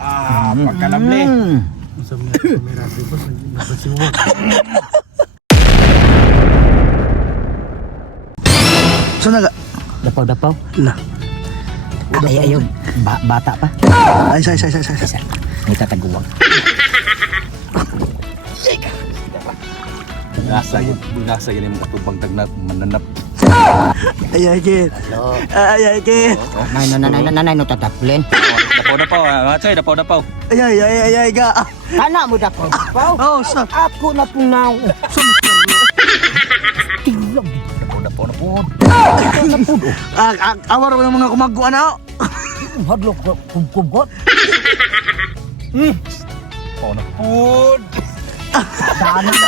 Pagkalabli. Sa mga kamera di ba napasiwag. Saan na ga? Dapaw-dapaw. La. Ay, ayun. Bata pa. Ay, say. May tataguwang. Binasa yun yung katubang tagnat, mananap. Ay, kid. Ay, kid. Nanay, no tataplin. Dapaw, mga choy, dapaw. Ay, ga. Kana mo dapaw-dapaw. Oh, sa. Ako na punaw. Dapaw na po. Awar mo ng mga kumaguan na. Hadlok kubkubot. Dapaw na po. Dami na.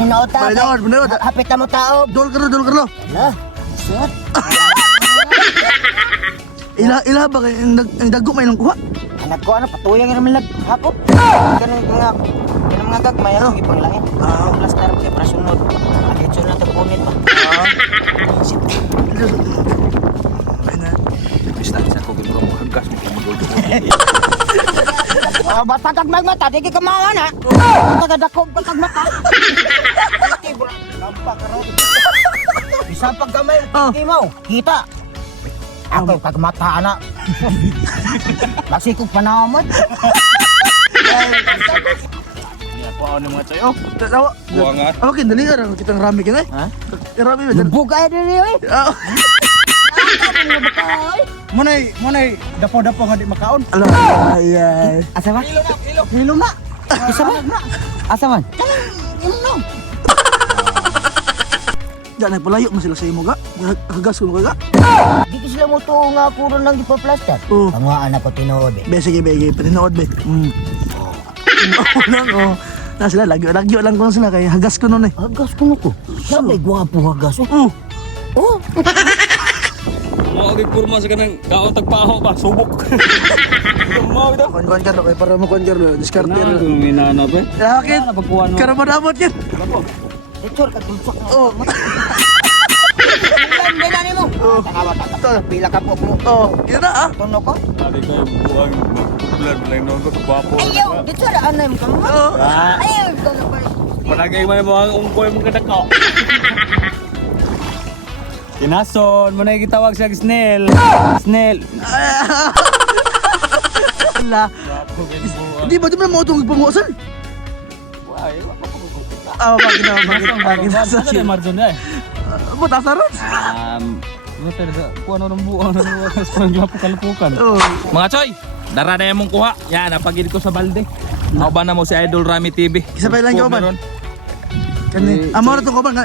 Minauta. Manaod. Hapit na mo tao. Dol karo. Ala, shit. Ila ba kay ang dago may nang kuha? Anak ko, patuyang naman hapot. Ganun mga gagmay ang ipanglain. Plaster, kaya para sunod. Agitso na tapunit pa. Distansya ko, gano'n mo hanggas mo kumudulo. Basta kagmata, di kamawa na. Tagadakog pa kagmata. Lampak ka rin. Isa pagkamay, hindi mo, kita. Ako kagmata, anak. Basi kong panamad. Hindi ako ako ng mga choy. Oh, Tawa. buwa nga. Okay, dali ka lang. Kitang rami ka na. Ha? Rami ba? Lubog kayo din yun. Munay dapaw-dapaw nga di makaon. Ay. Asa ba? Hilo ma. Isa ba? Asa man? Hilo. Diyan ay palayo mo sila sa imo ga. Hagas ko ga. Di ko sila mo to nga kuro nang ipa-plaster. Oh. Ang mga anak ko tinood eh. Sige, patinood be. Lang oh. Na sila lagyo lang ko sila kay hagas ko noon eh. Hagas ko nuko. Sabi gwapo hagas. Oh. Oh. Mo agad kurma sa kanang kaon tagpaho ba, subok. Mo ito. Kon ka kay para mo kon ka discard. Kung minanap eh. Yakit. Pagkuhan mo. Karabot yan. Dicor ka tulsok na. Oh. Ilan din mo? Takawa ka. Pila ka po mo. Oh, yun na ah. Tono ko. Sabi ko yung buwang blood lang noon ko kapapo. Ayaw. Dicor anay mo ka mo. Ayaw. Palagay mo yung mga ungkoy mong kadako. Kinason, mo na ikitawag siya Snail. Snail. Ala. Di ba mo itong panguasan? Why? Bakit na. Saan na Marzon na eh? Matasaran? Ano talaga? Kung ano ng buwang parang kalupukan. Mga choy, dara na yung mong kuha. Yan, napagid ko sa balde. Nauban na mo si Idol Rami TV. Kisabay lang yung ba? Kani, amor to ko ba nga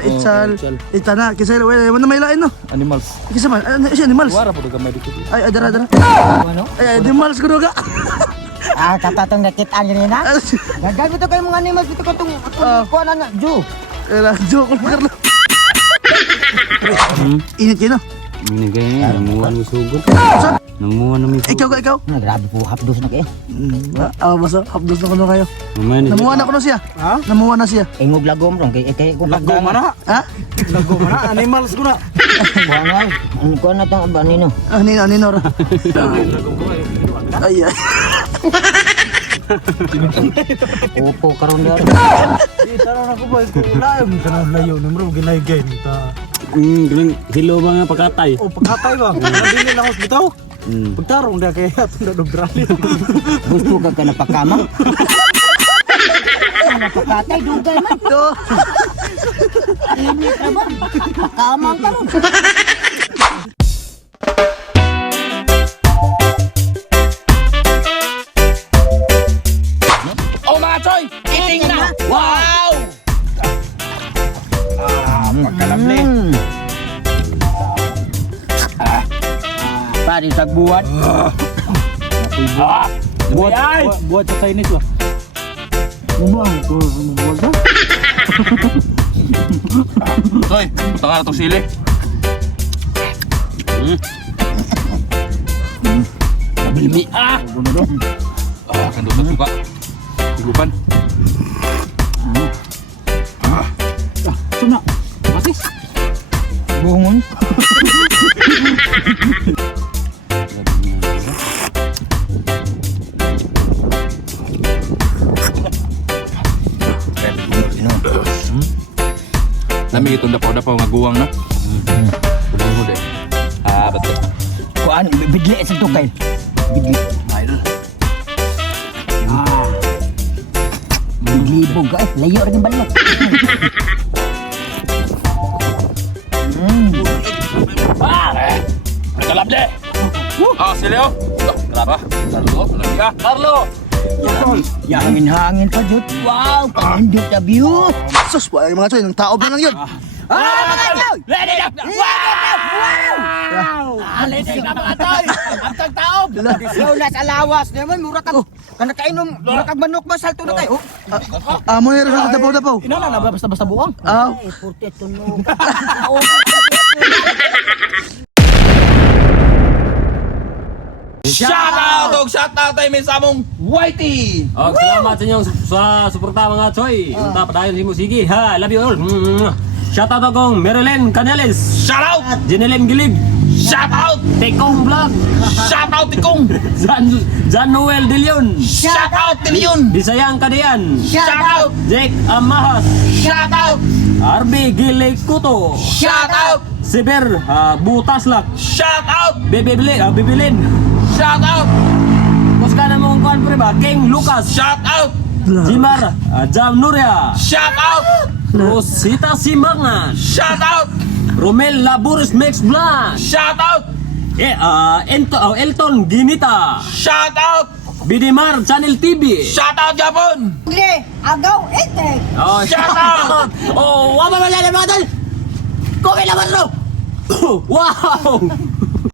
itana kisay wala may lain no. Animals. Kisa man, si animals. Wara po gamay dito. Ay, dara. Ano? Ay, animals ko ga. Katatong nakitaan yun na. Gagawin ito kayo mga animals. Ito ka itong kuha na Jew. Joke ko karlo. Init yun no. Minigay, namuhan mo sugod. Namuhan na may sugod. Ikaw. Grabe po, hapdos na kayo. Basta hapdos na ko na kayo. Namuhan Namuha na ko na siya. Ha? Namuha na siya. Ingog lagom rong kay kung Lago man na. Ha? Lago man na. Animals ko na. Kuha ko na itong abanino. Nino ra. Ay. Upo karon diyan. Di tanan ako ba ko layo mo tanan layo ni bro ginay-gay ta. ganun, hilo ba nga pagkatay? Oh pagkatay ba. Nabili lang hospital. Pagtarong na kaya atong nadobrali. Gusto ka napakama. Napakatay dugay man. Ini ka ba? Pakamang ka ron. Oh mga choy! Eating na! Wow! Pagkalabli. Pari tagbuhat. Buat sa Chinese ba? Bumang ko buwag daw. Choy, punta ka na itong sili. Nabilmi kandot na suka. Tigupan. Suna. Matis. Bungon. lagi itong dapaw-dapaw nga guwang na. Hud eh. Betul. Kuan bidli sa tukay. Bidli. Idol. Bidlibog ay layo rin ang balot. Nakalap deh. Si Leo. Kenapa? Carlo. Hangin-hangin pa jud. Wow, panindot na view. Sus, wala yung mga choy, nang taob na lang yun. Alay na mga toy. Ang taob. Yo na sa lawas naman mura kag kanakainom, mura kag manok ba salto na kayo. Amo na rin sa dapaw-dapaw. Inala na ba basta buang? Ah, Ay, purte tunog. Shout out tayo may samong Whitey. Salamat sa inyong sa suporta mga choy. Unta padayon si musigi. Ha, love you all. Shout out akong Marilyn Canales. Shout out. Jeneline Gilib. Shout out. Tekong Vlog. Shout out Tikong. Jan Noel De Leon. Shout out Tilion. Bisayang Kadian. Shout out. Jake Amahas. Shout out. Arby Gilay Kuto. Shout out. Siber Butaslak. Shout out. Bibilin. Shout out. Kus ka na mong kuhan pre ba? King Lucas. Shout out. Jimar Jam Nuria. Shout out. Rosita Simangan. Shout out. Romel Laburis Max Blanc. Shout out. Elton Ginita. Shout out. Bidimar Channel TV. Shout out Japon. Gle, agaw etek. Oh, Shout out. Oh, wala mga tol. Kobe naman bro. Wow!